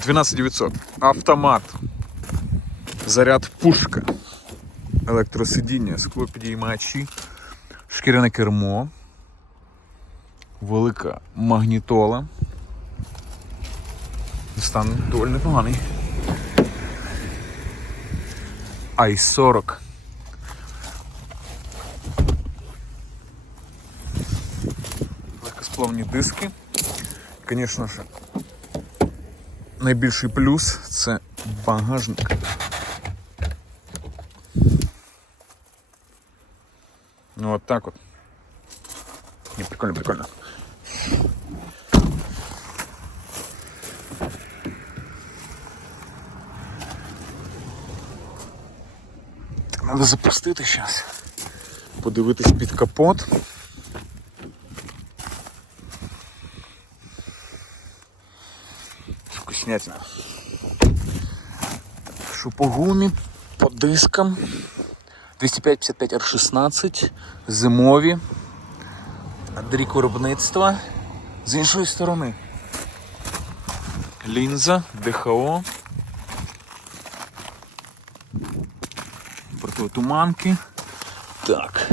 12900. Автомат. Заряд пушка. Електросидіння, склопідіймачі, шкіряне кермо, велика магнітола. Стан доволі непоганий. i40. Легкосплавні диски. Звісно ж, найбільший плюс це багажник. Ну от так от. Не, прикольно, прикольно. Треба запустити зараз. Подивитись під капот. Вкуснятина. Що по дискам. 205-55 R16, зимові, рік виробництва. З іншої сторони. Лінза, ДХО. Противотуманки. Так.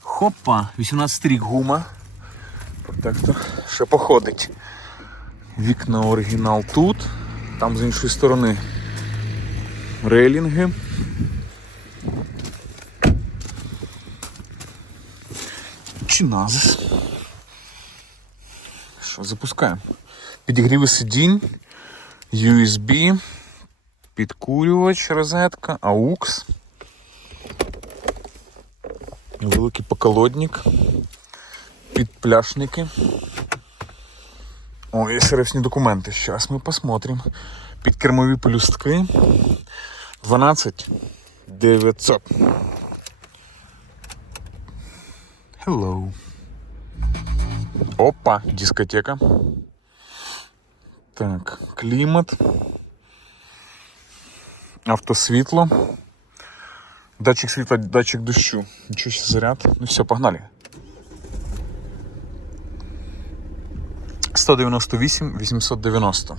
Хопа, 18 рік гума. Протектор ще походить. Вікна оригінал тут. Там з іншої сторони рейлінги. Чиназис. Що, запускаємо. Підігріви сидінь, USB, підкурювач, розетка, AUX. Великий поколодник, підпляшники. О, є сервісні документи. Зараз ми посмотрим. Підкермові пелюстки. 12 900. Hello. Опа, дискотека. Так, клімат. Автосвітло. Датчик світла, датчик дощу. Нічого себе заряд. Ну все, погнали. 198 890.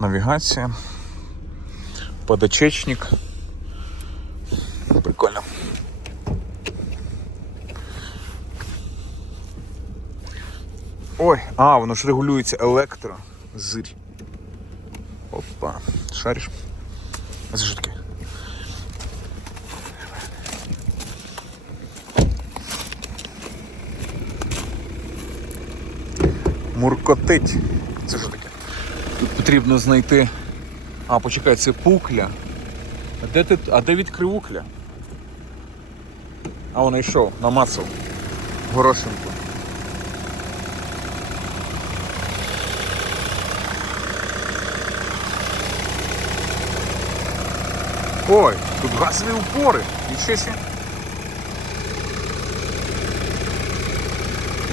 Навігація. Подочечник. Прикольно. Ой, а, воно ж регулюється електро. Зирь. Опа. Шариш? Це що Муркотить. Це що таке? Тут потрібно знайти. А, почекай, це пукля. А де ти. А де відкривукля? А вона йшов, намацав. Горошинку. Ой, тут газові упори. Нічого.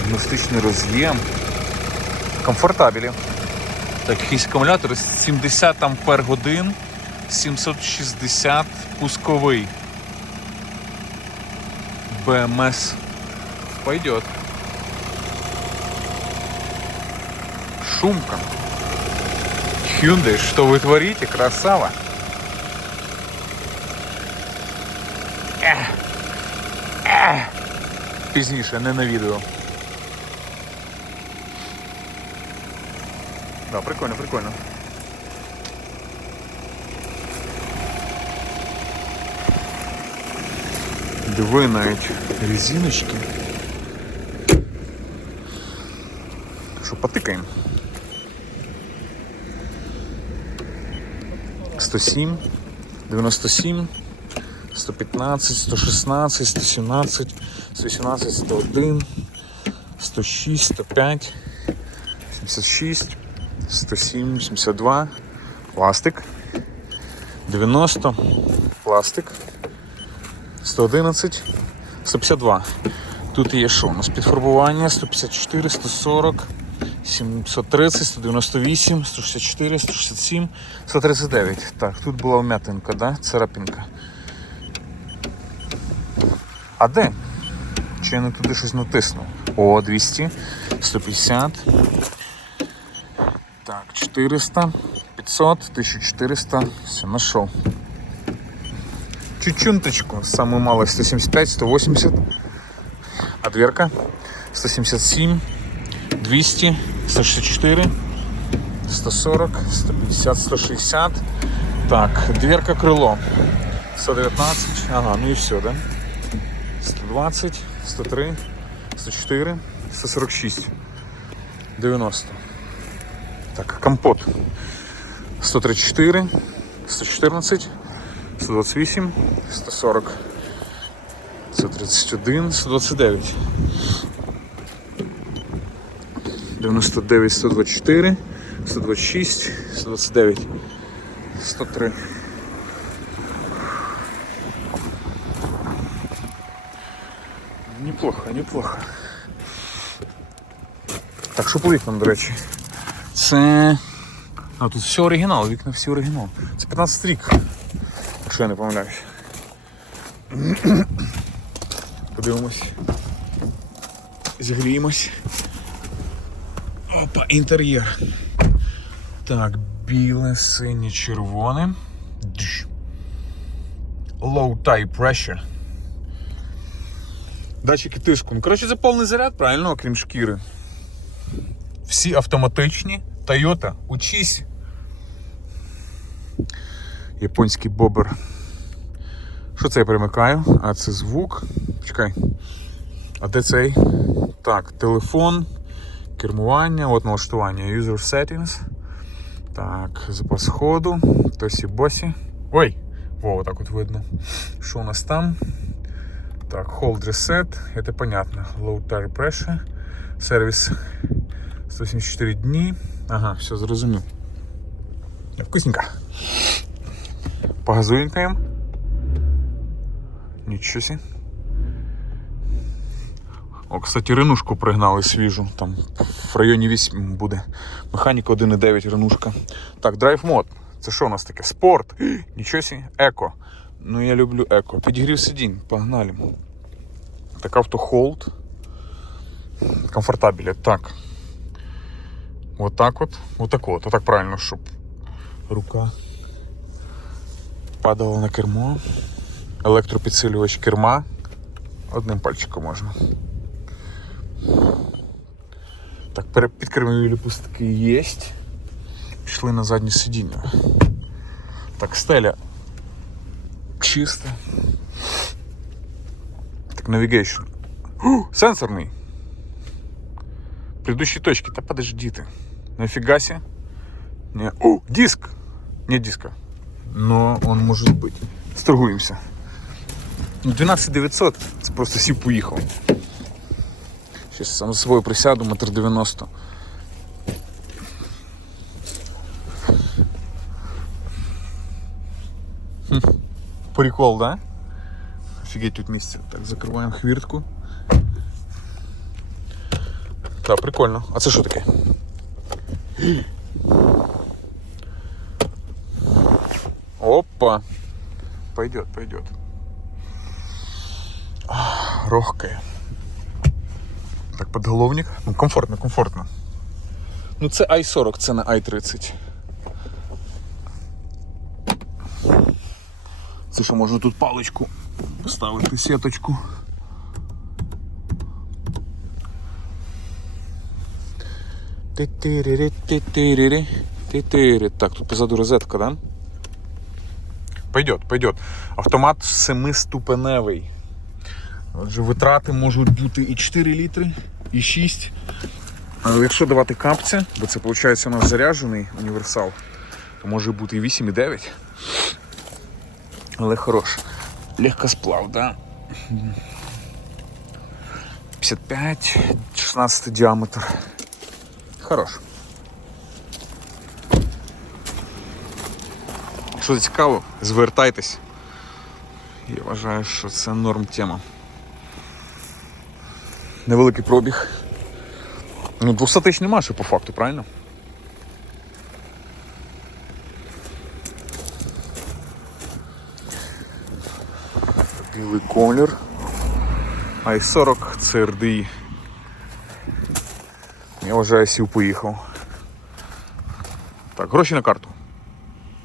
Гностичний роз'єм. Комфортабілі. Так, якийсь акумулятор 70 ампер годин, 760 пусковий. БМС. Пойдет. Шумка. Hyundai, что вы творите, красава? Ех. Ех. Пізніше, не на відео. Да, прикольно, прикольно. Диви навіть резиночки. Що, потикаємо? 107, 97, 115, 116, 117, 118, 101, 106, 105, 76, 107, 72, пластик, 90, пластик, 111, 152. Тут є що? У нас підфарбування 154, 140, 730, 198, 164, 167, 139. Так, тут була вмятинка, да? Царапинка. А де? Чи я не туди щось натиснув? О, 200, 150, Так, 400, 500, 1400, все, нашел. Чуть-чунточку, самую малую 175, 180, а дверка 177, 200, 164, 140, 150, 160. Так, дверка крыло 119, ага, ну и все, да? 120, 103, 104, 146, 90. Так, компот 134, 114, 128, 140, 131, 129. 99, 124, 126, 129, 103. Неплохо, неплохо. Так, вікнам, до речі? Це. А, тут все оригінал, вікна всі оригінал. Це 15 рік, якщо я не помиляюсь. Подивимось. Зігріємось. Опа, інтер'єр. Так, біле, синє, червоне. Low tide pressure. Датчики тиску. Ну, коротше, це повний заряд, правильно, окрім шкіри. Всі автоматичні. Toyota, учись. Японський бобер. Що це я перемикаю? А це звук. Чекай. А де цей? Так, телефон, кермування, от налаштування. User settings. Так, запас ходу, тосі босі. Ой! Во, так от видно. Що у нас там? Так, hold reset, это понятно. Low tire pressure. Сервіс 174 дні. Ага, все зрозумів. Вкусненько. Погазуєнькаємо. Нічого сі. О, кстати, ренушку пригнали свіжу. Там в районі 8 буде. Механіка 1.9 ренушка. Так, драйв мод. Це що у нас таке? Спорт. Нічого сі. Еко. Ну я люблю еко. Підігрів сидінь. Погнали. Так, автохолд. Комфортабелі. Так. Вот так вот. Вот так вот. Отак правильно, щоб рука падала на кермо. Електропідсилювач керма. Одним пальчиком можна. Так, пере- підкермові ліпустки є. Пішли на заднє сидіння. Так, стеля чиста. Так, навігейшн. Сенсорний. Предыдущие точки. Да подожди ты. Нафига себе. Не. О, диск. Нет диска. Но он может быть. Сторгуємося. Ну, 12900 це просто сів поїхав. Щас сам за собою присяду, метр 90. Хм. Прикол, да? Офігеть тут місце. Так, закриваємо хвіртку. Так, прикольно. А це що таке? Опа. Пойдет, пойдет. Рохкає. Так, подголовник. Ну, комфортно, комфортно. Ну, це i40, це не i30. Це що можна тут паличку поставити, сіточку. Ти-тирiri, ти-тирiri, ти-тири. Так, тут позаду розетка, да? Пойдет, пойдет. Автомат семиступеневий. Отже, витрати можуть бути і 4 літри, і 6. Але якщо давати капця, бо це виходить у нас заряджений універсал, то може бути і 8, і 9. Але хорош. Легкосплав, да? 55, 16 діаметр. Хорош. Якщо цікаво, звертайтесь. Я вважаю, що це норм тема. Невеликий пробіг. Ну, 200 тисяч нема ще по факту, правильно? Білий колір. i40 CRDI. Я вже сів поїхав. Так, гроші на карту.